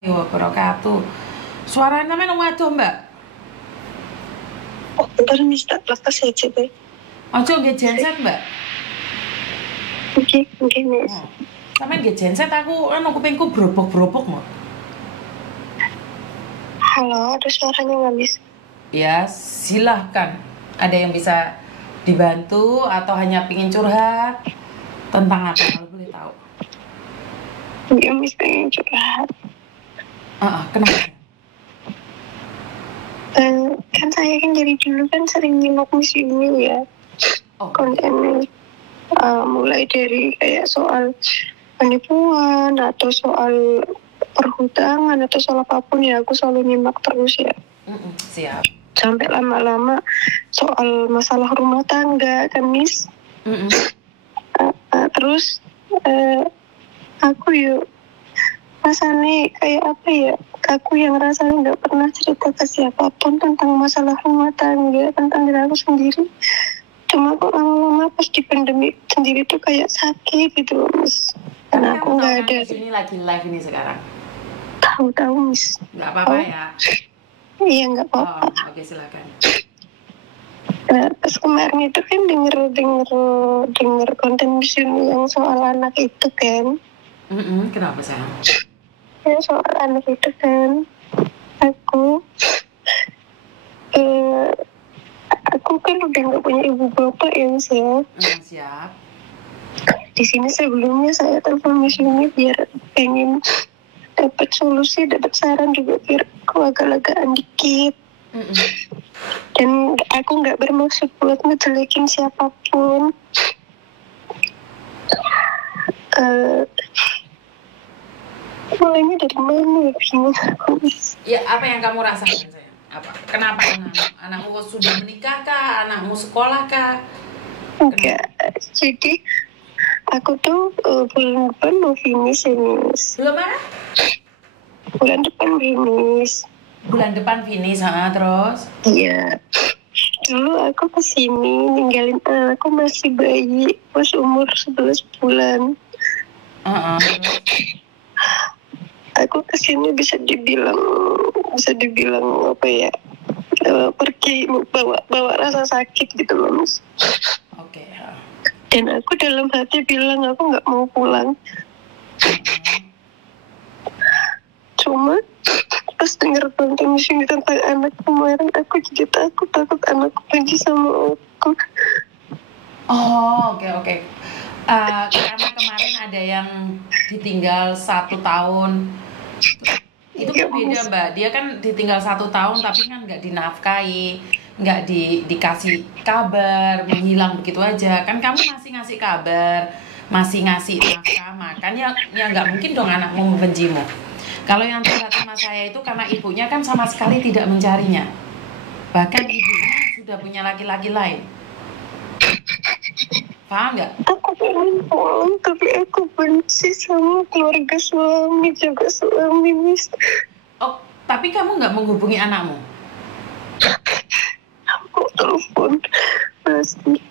Wabarakatuh. Suaranya men waduh, Mbak. Oh, bentar Miss, tak lepas aja deh. Ojo nggih genset, Mbak. Oke, Miss. Oh. Sampeyan nggih genset aku kupingku brobok-brobok mau. Halo, ada suaranya nggak, Miss? Ya, silahkan. Ada yang bisa dibantu atau hanya pingin curhat tentang apa kalau boleh tahu? Iya, Miss, pengen curhat. Kenapa? Kan saya kan dari dulu kan sering nyimak Miss Yuni ya. Oh, Kontennya. Mulai dari kayak soal penipuan atau soal perhutangan atau soal apapun ya, aku selalu nyimak terus ya. Siap. Sampai lama-lama soal masalah rumah tangga kan, Miss. Terus aku yuk rasanya kayak apa ya, aku yang rasanya nggak pernah cerita ke siapapun tentang masalah rumah tangga, tentang diri aku sendiri. Cuma kok lama-lama pas di pandemi sendiri tuh kayak sakit gitu loh, Miss. Karena aku nggak ada. Ini lagi live ini sekarang. Tahu Miss. Nggak apa-apa ya. Iya, nggak apa-apa. Oke, silakan. Nah, pas kemarin itu kan denger konten Miss Yuni yang soal anak itu kan. Kenapa sayang? Ya, soal anak itu kan aku kan udah nggak punya ibu bapak ya, Miss ya. Siap. Di sini sebelumnya saya telepon Miss Yuni biar pengen dapat solusi, dapat saran juga biar aku agak legaan dikit. Dan aku nggak bermaksud buat ngejelekin siapapun. Mulainya dari mana ya, bingung aku. Ya, apa yang kamu rasakan sayang? Apa? Kenapa anakmu sudah menikah kah? Anakmu sekolah kah? Enggak, jadi aku tuh bulan depan mau finish ya, Miss. Belum mana? Bulan depan finish. Bulan depan finish, terus? Iya. Dulu aku kesini ninggalin aku masih bayi, pas umur 11 bulan. Aku kesini bisa dibilang apa ya, pergi bawa rasa sakit gitu loh, Mas. Oke. Dan aku dalam hati bilang aku nggak mau pulang. Cuma pas denger konten ini tentang anak kemarin, aku jadi takut anakku benci sama aku. Oke. Karena kemarin ada yang ditinggal 1 tahun. Itu kan beda, Mbak. Dia kan ditinggal 1 tahun tapi kan nggak dinafkahi, nggak dikasih kabar, menghilang begitu aja. Kan kamu masih ngasih kabar, masih ngasih nafkah, makan ya nggak mungkin dong anakmu membencimu. Kalau yang curhat sama saya itu karena ibunya kan sama sekali tidak mencarinya. Bahkan ibunya sudah punya laki-laki lain. Paham nggak? Aku pengen pulang, tapi aku benci sama keluarga suami, juga suami, Miss. Oh, tapi kamu nggak menghubungi anakmu? Aku telepon, pasti.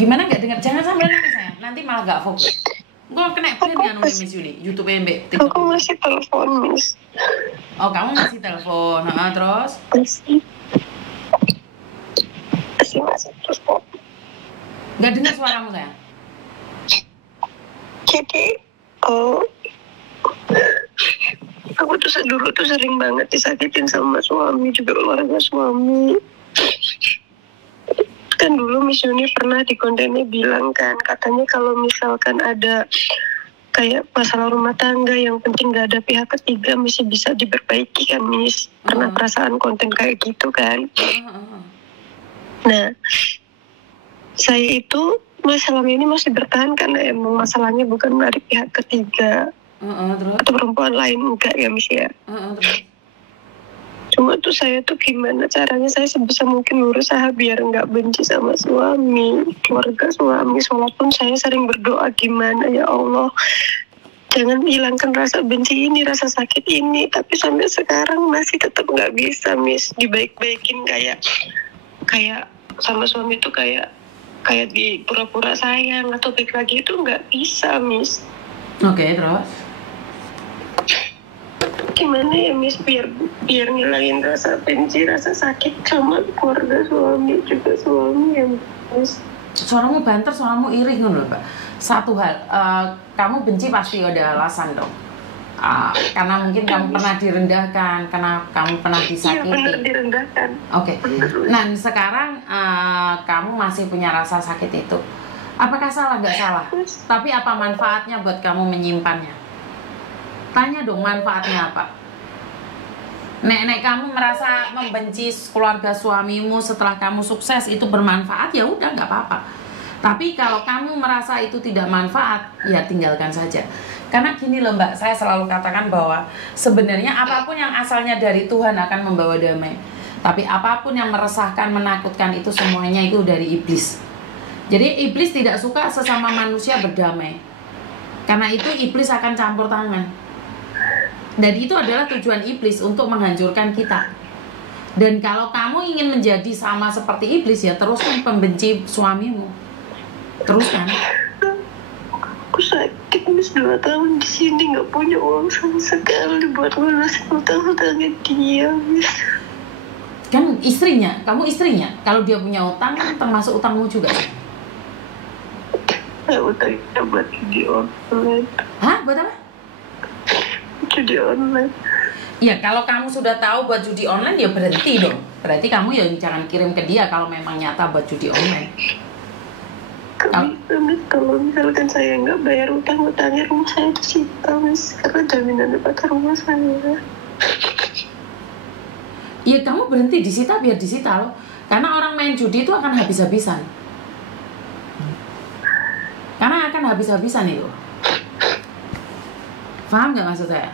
Gimana nggak dengar? Jangan sambil nangis sayang, nanti malah nggak fokus. Gue kena print ya nulis Miss Yuli, YouTube MB. Aku masih telepon, Miss. Oh, kamu masih telepon, terus? Masih telepon. Nggak dengar suaramu sayang. Jadi, aku tuh dulu tuh sering banget disakitin sama suami, juga keluarga suami. Kan dulu Miss Yuni pernah di kontennya bilang kan, katanya kalau misalkan ada kayak masalah rumah tangga yang penting gak ada pihak ketiga masih bisa diperbaiki kan, Miss. Pernah perasaan konten kayak gitu kan. Nah, saya itu masalahnya ini masih bertahan karena emang masalahnya bukan dari pihak ketiga atau perempuan lain, enggak ya, Miss ya. Cuma tuh saya tuh gimana caranya saya sebisa mungkin berusaha biar nggak benci sama suami, keluarga suami, walaupun saya sering berdoa gimana ya Allah, jangan hilangkan rasa benci ini, rasa sakit ini. Tapi sampai sekarang masih tetap nggak bisa, Miss, dibaik-baikin kayak sama suami tuh kayak di pura-pura sayang atau baik lagi itu nggak bisa, Miss. Oke, terus? gimana ya Miss, biar ngilangin rasa benci, rasa sakit sama keluarga suami, juga suami ya Miss. Suaramu banter, suaramu iri ngono Mbak. Satu hal, kamu benci pasti ada alasan dong. Karena mungkin kamu pernah direndahkan, karena kamu pernah disakiti. Iya benar, direndahkan. Oke. Nah sekarang kamu masih punya rasa sakit itu. Apakah salah? Nggak salah. Tapi apa manfaatnya buat kamu menyimpannya? Tanya dong manfaatnya apa? Nek kamu merasa membenci keluarga suamimu setelah kamu sukses itu bermanfaat, ya udah nggak apa-apa. Tapi kalau kamu merasa itu tidak manfaat, ya tinggalkan saja. Karena gini loh Mbak, saya selalu katakan bahwa sebenarnya apapun yang asalnya dari Tuhan akan membawa damai. Tapi apapun yang meresahkan, menakutkan itu semuanya itu dari iblis. Jadi iblis tidak suka sesama manusia berdamai. Karena itu iblis akan campur tangan. Dan itu adalah tujuan iblis untuk menghancurkan kita. Dan kalau kamu ingin menjadi sama seperti iblis, ya teruskan pembenci suamimu. Teruskan. Aku sakit Miss, 2 tahun di sini nggak punya uang sama sekali buat lunas utang-utangnya dia Miss. Kan istrinya, kamu istrinya. Kalau dia punya utang kan termasuk utangmu juga. Utangnya buat judi online. Hah? Buat apa? Judi online. Ya kalau kamu sudah tahu buat judi online, ya berhenti dong. Berarti kamu ya jangan kirim ke dia kalau memang nyata buat judi online. Kalau misalkan saya nggak bayar utang-utangnya, rumah saya disita Miss, karena jaminan pakai rumah saya. Ya kamu berhenti disita, biar disita loh. Karena orang main judi itu akan habis-habisan. Karena akan habis-habisan itu. Paham nggak maksud saya?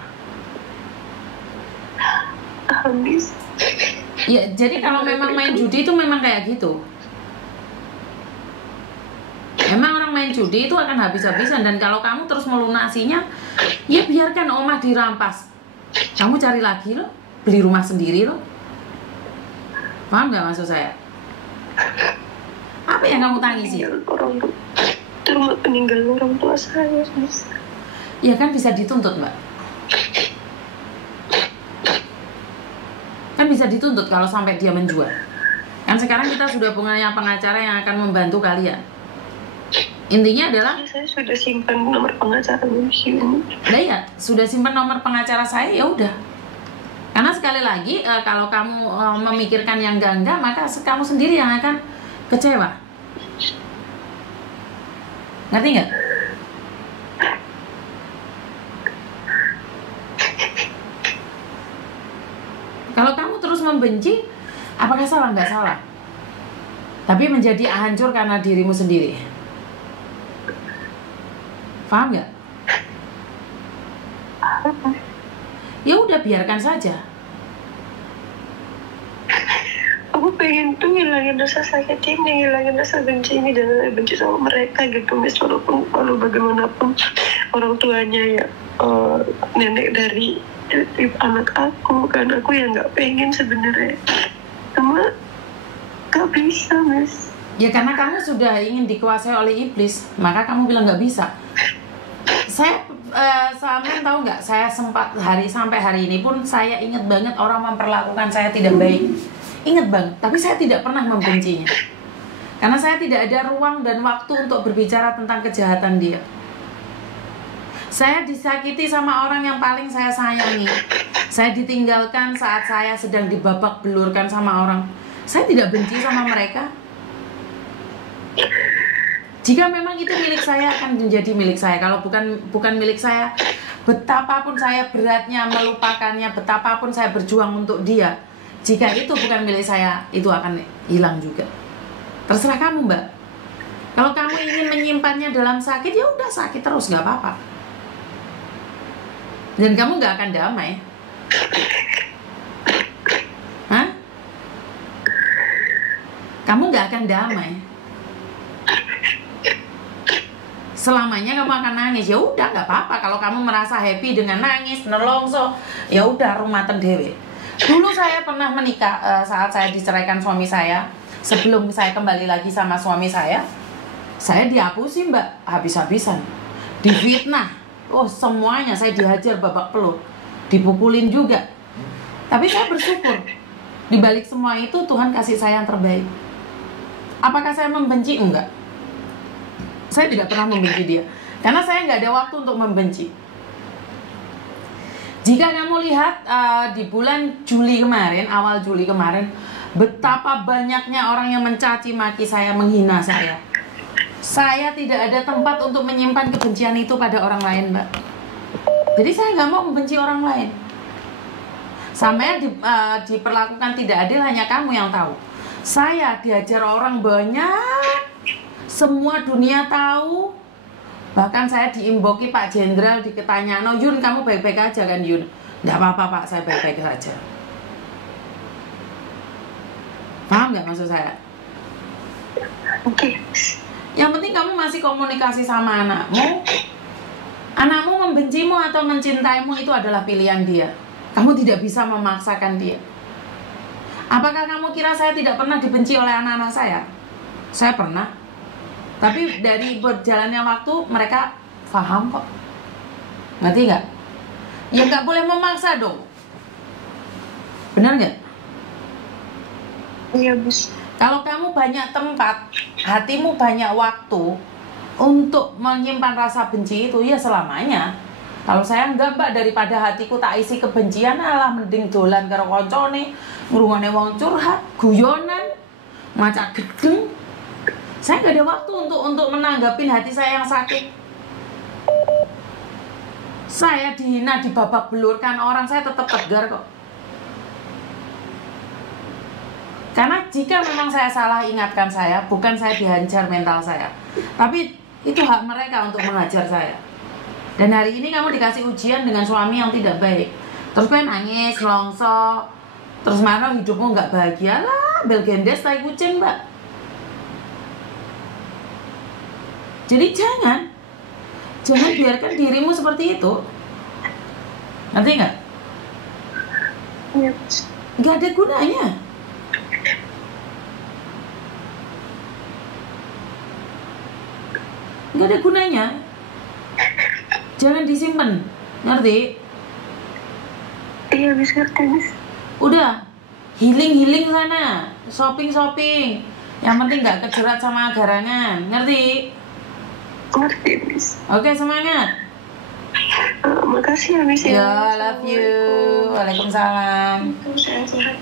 Habis. Ya jadi kalau memang main judi itu memang kayak gitu. Memang orang main judi itu akan habis-habisan. Dan kalau kamu terus melunasinya, ya biarkan omah dirampas. Kamu cari lagi loh, beli rumah sendiri loh. Paham nggak maksud saya? Apa yang kamu tangisi? Rumah peninggalan orang tua saya Miss. Ya kan bisa dituntut Mbak. Kan bisa dituntut kalau sampai dia menjual. Kan sekarang kita sudah punya pengacara yang akan membantu kalian. Intinya adalah saya sudah simpan nomor pengacara Miss. Nah ya, sudah simpan nomor pengacara saya, ya udah. Karena sekali lagi kalau kamu memikirkan yang enggak, maka kamu sendiri yang akan kecewa. Ngerti nggak? Kalau kamu terus membenci, apakah salah? Nggak salah. Tapi menjadi hancur karena dirimu sendiri. Paham nggak? Ya udah, biarkan saja. Aku pengen tuh ngilangin rasa sakit ini, ngilangin rasa benci ini, dan benci sama mereka gitu Miss. Walaupun bagaimanapun orang tuanya ya nenek dari anak aku, kan aku yang nggak pengen sebenarnya, cuma nggak bisa Miss. Ya karena kamu sudah ingin dikuasai oleh iblis, maka kamu bilang nggak bisa. Saya sampean tahu nggak? Saya sempat sampai hari ini pun saya ingat banget orang memperlakukan saya tidak baik. Ingat bang, tapi saya tidak pernah membencinya. Karena saya tidak ada ruang dan waktu untuk berbicara tentang kejahatan dia. Saya disakiti sama orang yang paling saya sayangi. Saya ditinggalkan saat saya sedang dibabak belurkan sama orang. Saya tidak benci sama mereka. Jika memang itu milik saya, akan menjadi milik saya. Kalau bukan milik saya, betapapun saya beratnya melupakannya, betapapun saya berjuang untuk dia, jika itu bukan milik saya, itu akan hilang juga. Terserah kamu Mbak. Kalau kamu ingin menyimpannya dalam sakit, ya udah sakit terus, nggak apa-apa. Dan kamu nggak akan damai. Hah? Kamu nggak akan damai. Selamanya kamu akan nangis. Ya udah, nggak apa-apa. Kalau kamu merasa happy dengan nangis, nelongso, ya udah, rumaten dewe. Dulu saya pernah menikah saat saya diceraikan suami saya. Sebelum saya kembali lagi sama suami saya dihapusin Mbak, habis-habisan, difitnah. Oh semuanya saya dihajar babak pelur. dipukulin juga. Tapi saya bersyukur, di balik semua itu Tuhan kasih saya yang terbaik. Apakah saya membenci? Enggak. Saya tidak pernah membenci dia, karena saya nggak ada waktu untuk membenci. Jika kamu lihat di bulan Juli kemarin, awal Juli kemarin, betapa banyaknya orang yang mencaci maki saya, menghina saya. Saya tidak ada tempat untuk menyimpan kebencian itu pada orang lain, Mbak. Jadi saya nggak mau membenci orang lain. Sampai diperlakukan tidak adil, hanya kamu yang tahu. Saya diajar orang banyak, semua dunia tahu. Bahkan saya diimboki Pak Jenderal, diketanya, "No Yun, kamu baik-baik aja kan Yun?" "Nggak apa-apa Pak, saya baik-baik saja." Paham nggak maksud saya? Oke. Yang penting kamu masih komunikasi sama anakmu. Anakmu membencimu atau mencintaimu itu adalah pilihan dia. Kamu tidak bisa memaksakan dia. Apakah kamu kira saya tidak pernah dibenci oleh anak-anak saya? Saya pernah. Tapi dari berjalannya waktu mereka paham kok. Ngerti nggak? Ya nggak boleh memaksa dong. Benar nggak? Iya, Bus. Kalau kamu banyak tempat, hatimu banyak waktu untuk menyimpan rasa benci itu, ya selamanya. Kalau saya enggak, Mbak, daripada hatiku tak isi kebencian, alah mending dolan karo koncone, ngrungokne wong curhat, guyonan, maca gedeng. Saya nggak ada waktu untuk menanggapin hati saya yang sakit. Saya dihina, dibabak belurkan orang, saya tetap tegar kok. Karena jika memang saya salah, ingatkan saya, bukan saya dihajar mental saya. Tapi itu hak mereka untuk mengajar saya. Dan hari ini kamu dikasih ujian dengan suami yang tidak baik. Terus kalian nangis, longso, terus mana hidupmu nggak bahagia lah, belgendes tai kucing, Mbak. Jadi jangan biarkan dirimu seperti itu. Ngerti nggak? Iya. Nggak ada gunanya. Nggak ada gunanya. Jangan disimpan. Ngerti? Iya, bisa ngerti, Miss. Udah, healing sana, shopping. Yang penting nggak kejerat sama garangan. Ngerti? Ngerti, Miss. Oke, semangat. Makasih ya, Miss. Ya, love you. Waalaikumsalam. Sehat-sehat.